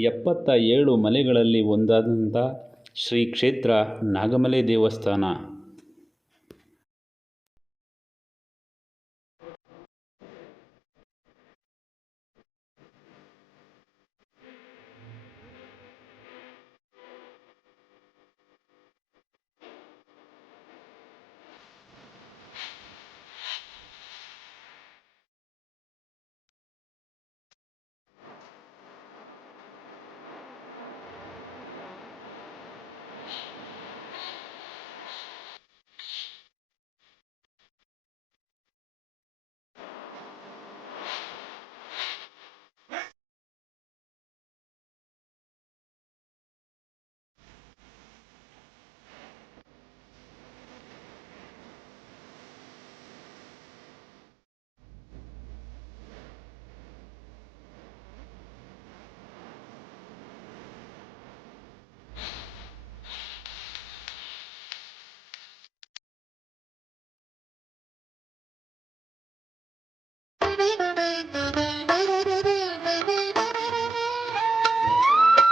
ಎಪ್ಪತ್ತ ಏಳು ಮಲೆಗಳಲ್ಲಿ ಒಂದಾದಂಥ ಶ್ರೀ ಕ್ಷೇತ್ರ ನಾಗಮಲೆ ದೇವಸ್ಥಾನ.